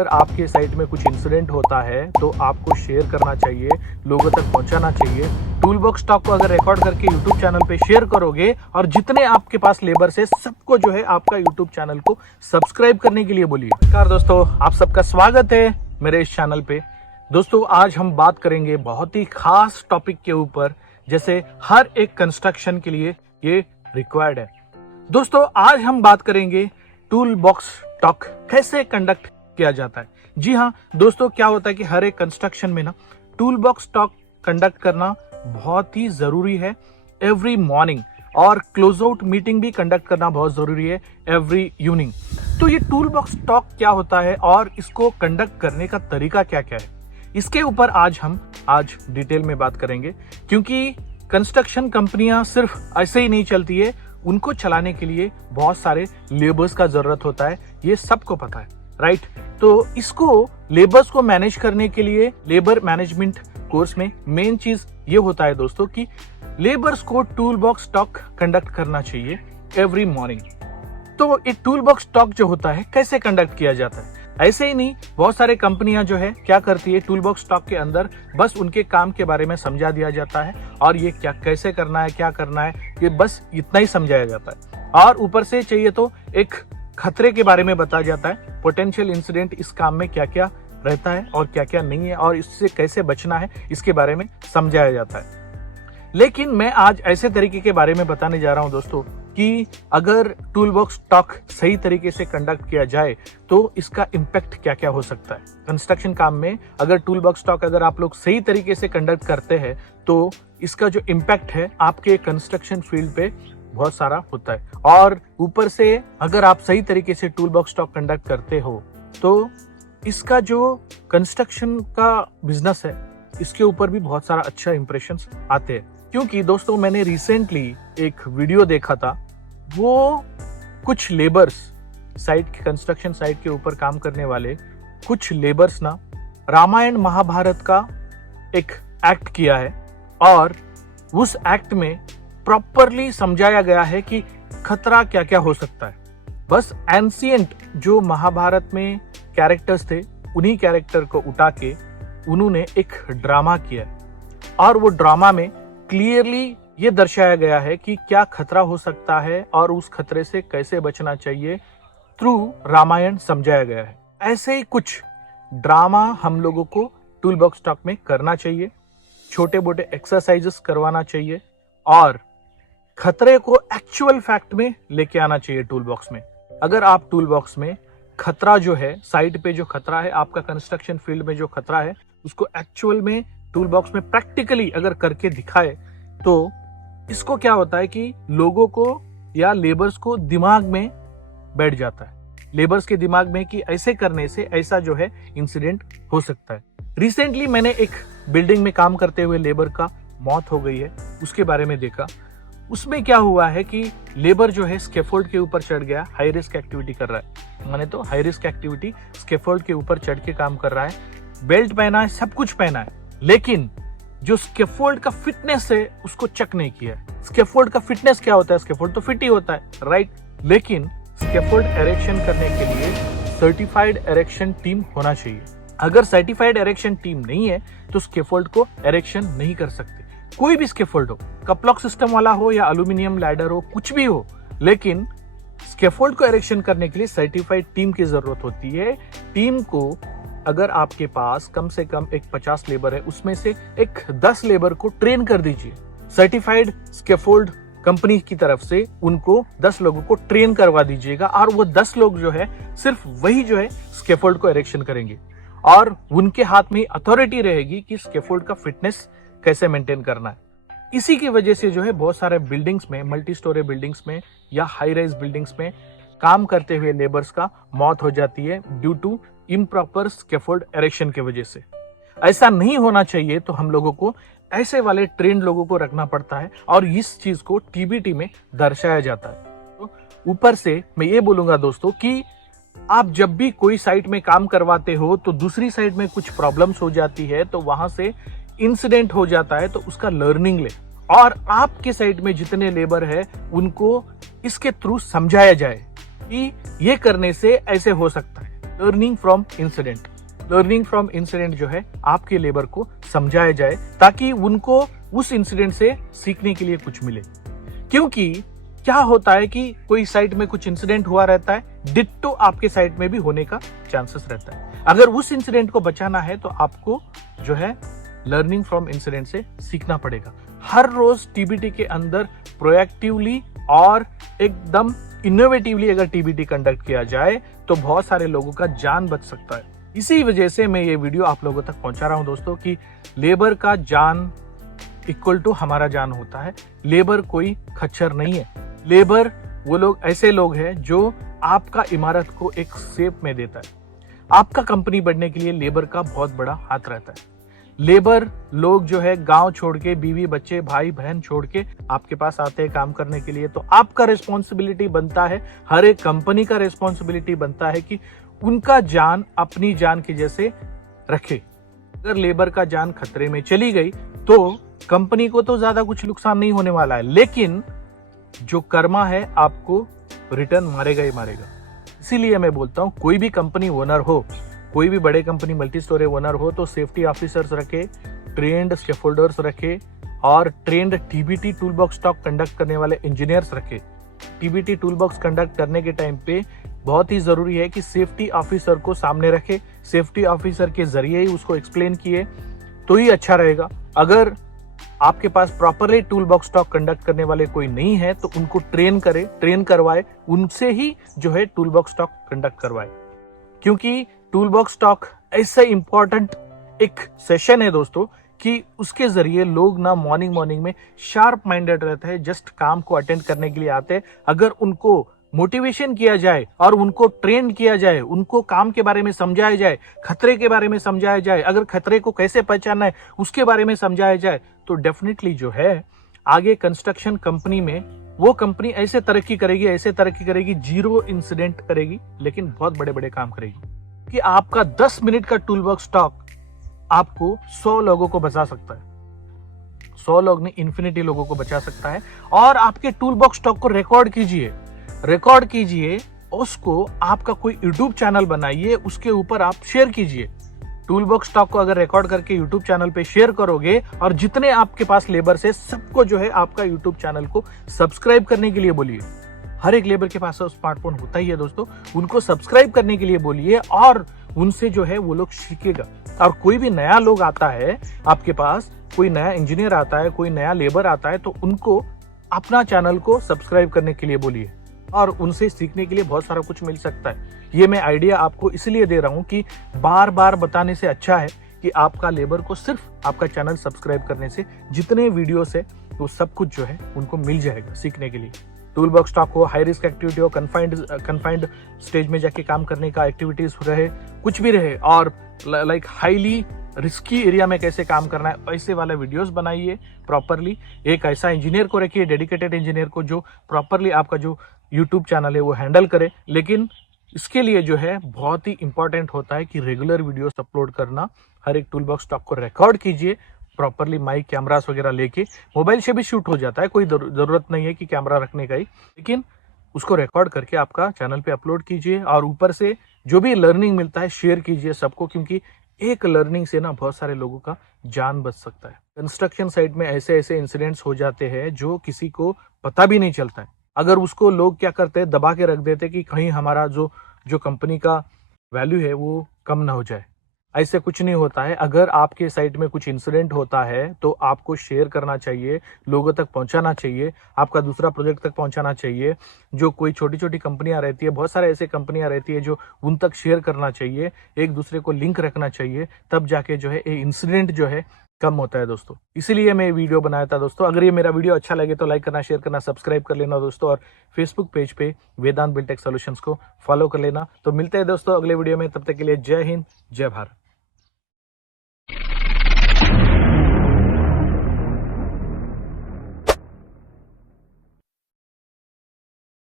अगर आपके साइट में कुछ इंसिडेंट होता है तो आपको शेयर करना चाहिए, लोगों तक पहुंचाना चाहिए। टूलबॉक्स टॉक को अगर रिकॉर्ड करके यूट्यूब चैनल पे शेयर करोगे और जितने आपके पास लेबर्स है सबको जो है आपका यूट्यूब चैनल को सब्सक्राइब करने के लिए बोलिए। नमस्कार दोस्तों, आप सबका स्वागत है मेरे इस चैनल पे। दोस्तों आज हम बात करेंगे बहुत ही खास टॉपिक के ऊपर, जैसे हर एक कंस्ट्रक्शन के लिए ये रिक्वायर्ड है। दोस्तों आज हम बात करेंगे टूलबॉक्स टॉक कैसे कंडक्ट किया जाता है। जी हाँ दोस्तों, क्या होता है कि हर एक कंस्ट्रक्शन में ना टूलबॉक्स टॉक कंडक्ट करना बहुत ही जरूरी है एवरी मॉर्निंग, और क्लोज आउट मीटिंग भी कंडक्ट करना बहुत जरूरी है एवरी इवनिंग। तो ये टूलबॉक्स टॉक क्या होता है और इसको कंडक्ट करने का तरीका क्या क्या है, इसके ऊपर आज डिटेल में बात करेंगे। क्योंकि कंस्ट्रक्शन कंपनियां सिर्फ ऐसे ही नहीं चलती है, उनको चलाने के लिए बहुत सारे लेबर्स का जरूरत होता है, ये सबको पता है, राइट। तो इसको लेबर्स को मैनेज करने के लिए लेबर मैनेजमेंट कोर्स में मेन चीज ये होता है दोस्तों कि लेबर्स को टूलबॉक्स टॉक कंडक्ट करना चाहिए एवरी मॉर्निंग। तो एक टूलबॉक्स टॉक जो होता है कैसे कंडक्ट किया जाता है, ऐसे ही नहीं, बहुत सारे कंपनियां जो है क्या करती है, टूलबॉक्स टॉक के अंदर बस उनके काम के बारे में समझा दिया जाता है और ये क्या कैसे करना है, क्या करना है, ये बस इतना ही समझाया जाता है। और ऊपर से चाहिए तो एक खतरे के बारे में बताया जाता है, पोटेंशियल इंसिडेंट इस काम में क्या क्या रहता है और क्या क्या नहीं है और इससे कैसे बचना है, इसके बारे में समझाया जाता है। लेकिन मैं आज ऐसे तरीके के बारे में बताने जा रहा हूं दोस्तों कि अगर टूलबॉक्स टॉक सही तरीके से कंडक्ट किया जाए तो इसका इम्पैक्ट क्या क्या हो सकता है कंस्ट्रक्शन काम में। अगर टूलबॉक्स टॉक अगर आप लोग सही तरीके से कंडक्ट करते हैं तो इसका जो इम्पैक्ट है आपके कंस्ट्रक्शन फील्ड पे बहुत सारा होता है। और ऊपर से अगर आप सही तरीके से टूलबॉक्स टॉक कंडक्ट करते हो तो इसका जो कंस्ट्रक्शन का बिजनेस है इसके ऊपर भी बहुत सारा अच्छा इंप्रेशंस आते हैं। क्योंकि दोस्तों मैंने रिसेंटली एक वीडियो देखा था, वो कुछ लेबर्स साइट कंस्ट्रक्शन साइट के ऊपर काम करने वाले कुछ लेबर्स ना रामायण महाभारत का एक एक्ट किया है और उस एक्ट में प्रॉपरली समझाया गया है कि खतरा क्या क्या हो सकता है। बस एंशिएंट जो महाभारत में कैरेक्टर्स थे उन्हीं कैरेक्टर को उठा के उन्होंने एक ड्रामा किया और वो ड्रामा में क्लियरली ये दर्शाया गया है कि क्या खतरा हो सकता है और उस खतरे से कैसे बचना चाहिए, थ्रू रामायण समझाया गया है। ऐसे ही कुछ ड्रामा हम लोगों को टूलबॉक्स टॉक में करना चाहिए, छोटे मोटे एक्सरसाइजेस करवाना चाहिए और खतरे को एक्चुअल फैक्ट में लेके आना चाहिए टूलबॉक्स में। अगर आप टूलबॉक्स में खतरा जो है, साइट पे जो खतरा है, आपका कंस्ट्रक्शन फील्ड में जो खतरा है, उसको एक्चुअल में टूलबॉक्स में प्रैक्टिकली अगर करके दिखाए तो इसको क्या होता है कि लोगों को या लेबर्स को दिमाग में बैठ जाता है, लेबर्स के दिमाग में कि ऐसे करने से ऐसा जो है इंसिडेंट हो सकता है। रिसेंटली मैंने एक बिल्डिंग में काम करते हुए लेबर का मौत हो गई है, उसके बारे में देखा। उसमें क्या हुआ है कि लेबर जो है स्कैफोल्ड के ऊपर चढ़ गया, हाई रिस्क एक्टिविटी कर रहा है, माने तो हाई रिस्क एक्टिविटी, स्कैफोल्ड के ऊपर चढ़ के काम कर रहा है, बेल्ट पहना है, सब कुछ पहना है, लेकिन जो स्कैफोल्ड का फिटनेस है उसको चेक नहीं किया है। स्कैफोल्ड का फिटनेस क्या होता है, स्कैफोल्ड तो फिट ही होता है, राइट। लेकिन स्कैफोल्ड एरेक्शन करने के लिए सर्टिफाइड एरेक्शन टीम होना चाहिए। अगर सर्टिफाइड एरेक्शन टीम नहीं है तो स्कैफोल्ड को एरेक्शन नहीं कर सकते। कोई भी स्कैफोल्ड हो, कपलॉक सिस्टम वाला हो या एल्यूमिनियम लैडर हो, कुछ भी हो, लेकिन स्कैफोल्ड को एरेक्शन करने के लिए सर्टिफाइड टीम की जरूरत होती है। टीम को अगर आपके पास कम से कम एक 50 लेबर है, उसमें से एक 10 लेबर को ट्रेन कर दीजिए। सर्टिफाइड स्कैफोल्ड कंपनी की तरफ से उनको 10 लोगों को ट्रेन करवा दीजिएगा और वो 10 लोग जो है सिर्फ वही जो है स्कैफोल्ड को एरेक्शन करेंगे और उनके हाथ में अथॉरिटी रहेगी कि स्कैफोल्ड का फिटनेस कैसे मेंटेन करना है। इसी की वजह से जो है बहुत सारे बिल्डिंग्स में, मल्टी स्टोरी बिल्डिंग्स में या हाई राइज बिल्डिंग्स में काम करते हुए लेबर्स का मौत हो जाती है due to improper scaffold erection के वजह से। ऐसा नहीं होना चाहिए, तो हम लोगों को ऐसे वाले ट्रेंड लोगों को रखना पड़ता है और इस चीज को टीबीटी में दर्शाया जाता है। तो ऊपर से मैं ये बोलूंगा दोस्तों कि आप जब भी कोई साइट में काम करवाते हो तो दूसरी साइड में कुछ प्रॉब्लम्स हो जाती है, तो वहां से इंसिडेंट हो जाता है, तो उसका लर्निंग ले और आपके साइट में जितने लेबर है उनको इसके थ्रू समझाया जाए कि ये करने से ऐसे हो सकता है। Learning from incident. Learning from incident जो है आपके लेबर को समझाया जाए ताकि उनको उस इंसिडेंट से सीखने के लिए कुछ मिले। क्योंकि क्या होता है कि कोई साइट में कुछ इंसिडेंट हुआ रहता है, डिट्टो आपके साइट में भी होने का चांसेस रहता है। अगर उस इंसिडेंट को बचाना है तो आपको जो है लर्निंग फ्रॉम इंसिडेंट से सीखना पड़ेगा। हर रोज टीबीटी के अंदर प्रोएक्टिवली और एकदम इनोवेटिवली अगर टीबीटी कंडक्ट किया जाए तो बहुत सारे लोगों का जान बच सकता है। इसी वजह से मैं ये वीडियो आप लोगों तक पहुंचा रहा हूं दोस्तों कि लेबर का जान इक्वल टू हमारा जान होता है। लेबर कोई खच्चर नहीं है। लेबर वो लोग ऐसे लोग हैं जो आपका इमारत को एक शेप में देता है। आपका कंपनी बढ़ने के लिए लेबर का बहुत बड़ा हाथ रहता है। लेबर लोग जो है गांव छोड़ के, बीवी बच्चे भाई बहन छोड़ के आपके पास आते हैं काम करने के लिए, तो आपका रिस्पॉन्सिबिलिटी बनता है, हर एक कंपनी का रिस्पॉन्सिबिलिटी बनता है कि उनका जान अपनी जान के जैसे रखे। अगर लेबर का जान खतरे में चली गई तो कंपनी को तो ज्यादा कुछ नुकसान नहीं होने वाला है, लेकिन जो कर्मा है आपको रिटर्न मारेगा ही मारेगा। इसीलिए मैं बोलता हूं कोई भी कंपनी ओनर हो, कोई भी बड़े कंपनी मल्टी स्टोरे ओनर हो तो सेफ्टी ऑफिसर्स रखे, ट्रेंड स्टेकहोल्डर्स रखे और trend TBT tool box stock conduct करने वाले इंजीनियर्स रखे। टीबीटी टूल बॉक्स कंडक्ट करने के टाइम पे बहुत ही जरूरी है कि सेफ्टी ऑफिसर को सामने रखे, सेफ्टी ऑफिसर के जरिए ही उसको एक्सप्लेन किए तो ही अच्छा रहेगा। अगर आपके पास properly tool box stock conduct करने वाले कोई नहीं है तो उनको ट्रेन करवाए, उनसे ही जो है टूल बॉक्स स्टॉक कंडक्ट करवाए। क्योंकि टूल बॉक्स स्टॉक ऐसा इंपॉर्टेंट एक सेशन है दोस्तों कि उसके जरिए लोग ना मॉर्निंग में शार्प माइंडेड रहते हैं, जस्ट काम को अटेंड करने के लिए आते हैं। अगर उनको मोटिवेशन किया जाए और उनको ट्रेन किया जाए, उनको काम के बारे में समझाया जाए, खतरे के बारे में समझाया जाए, अगर खतरे को कैसे पहचानना है उसके बारे में समझाया जाए तो डेफिनेटली जो है आगे कंस्ट्रक्शन कंपनी में वो कंपनी ऐसे तरक्की करेगी, जीरो इंसिडेंट करेगी, लेकिन बहुत बड़े बड़े काम करेगी। कि आपका 10 मिनट का टूल बॉक्स स्टॉक आपको 100 लोगों को बचा सकता है। 100 लोग नहीं, इन्फिनिटी लोगों को बचा सकता है। और आपके टूल बॉक्स स्टॉक को रिकॉर्ड कीजिए, उसको आपका कोई यूट्यूब चैनल बनाइए, उसके ऊपर आप शेयर कीजिए। टूल बॉक्स स्टॉक को अगर रिकॉर्ड करके यूट्यूब चैनल पे शेयर करोगे और जितने आपके पास लेबर से सबको जो है आपका यूट्यूब चैनल को सब्सक्राइब करने के लिए बोलिए। हर एक लेबर के पास स्मार्टफोन होता ही है दोस्तों, उनको सब्सक्राइब करने के लिए बोलिए और उनसे जो है वो लोग सीखेगा। और कोई भी नया लोग आता है आपके पास, कोई नया इंजीनियर आता है, कोई नया लेबर आता है तो उनको अपना चैनल को सब्सक्राइब करने के लिए बोलिए और उनसे सीखने के लिए बहुत सारा कुछ मिल सकता है। ये मैं आइडिया आपको इसलिए दे रहा हूं कि बार बार बताने से अच्छा है कि आपका लेबर को सिर्फ आपका चैनल सब्सक्राइब करने से जितने वीडियोस है वो सब कुछ जो है उनको मिल जाएगा सीखने के लिए। टूल बॉक्स स्टॉक हो, हाई रिस्क एक्टिविटी हो, कन्फाइंड स्टेज में जाके काम करने का एक्टिविटीज रहे, कुछ भी रहे, और लाइक हाईली रिस्की एरिया में कैसे काम करना है, ऐसे वाले वीडियोस बनाइए प्रॉपरली। एक ऐसा इंजीनियर को रखिए, डेडिकेटेड इंजीनियर को, जो प्रॉपरली आपका जो यूट्यूब चैनल है वो हैंडल करे। लेकिन इसके लिए जो है बहुत ही इंपॉर्टेंट होता है कि रेगुलर वीडियोस अपलोड करना। हर एक टूल बॉक्स स्टॉक को रिकॉर्ड कीजिए प्रॉपरली, माइक कैमरास वगैरह लेके, मोबाइल से भी शूट हो जाता है, कोई जरूरत नहीं है कि कैमरा रखने का ही, लेकिन उसको रिकॉर्ड करके आपका चैनल पे अपलोड कीजिए और ऊपर से जो भी लर्निंग मिलता है शेयर कीजिए सबको, क्योंकि एक लर्निंग से ना बहुत सारे लोगों का जान बच सकता है। कंस्ट्रक्शन साइट में ऐसे इंसिडेंट्स हो जाते हैं जो किसी को पता भी नहीं चलता है। अगर उसको लोग क्या करते हैं, दबा के रख देते कि कहीं हमारा जो कंपनी का वैल्यू है वो कम ना हो जाए। ऐसे कुछ नहीं होता है। अगर आपके साइट में कुछ इंसिडेंट होता है तो आपको शेयर करना चाहिए, लोगों तक पहुंचाना चाहिए, आपका दूसरा प्रोजेक्ट तक पहुंचाना चाहिए। जो कोई छोटी छोटी कंपनियां रहती है, बहुत सारे ऐसे कंपनियां रहती है जो उन तक शेयर करना चाहिए, एक दूसरे को लिंक रखना चाहिए, तब जाके जो है ये इंसिडेंट जो है कम होता है दोस्तों। इसीलिए मैं वीडियो बनाया था दोस्तों। अगर ये मेरा वीडियो अच्छा लगे तो लाइक करना, शेयर करना, सब्सक्राइब कर लेना दोस्तों, और फेसबुक पेज पे वेदांत बिल्टेक सॉल्यूशंस को फॉलो कर लेना। तो मिलते हैं दोस्तों अगले वीडियो में, तब तक के लिए जय हिंद, जय भारत।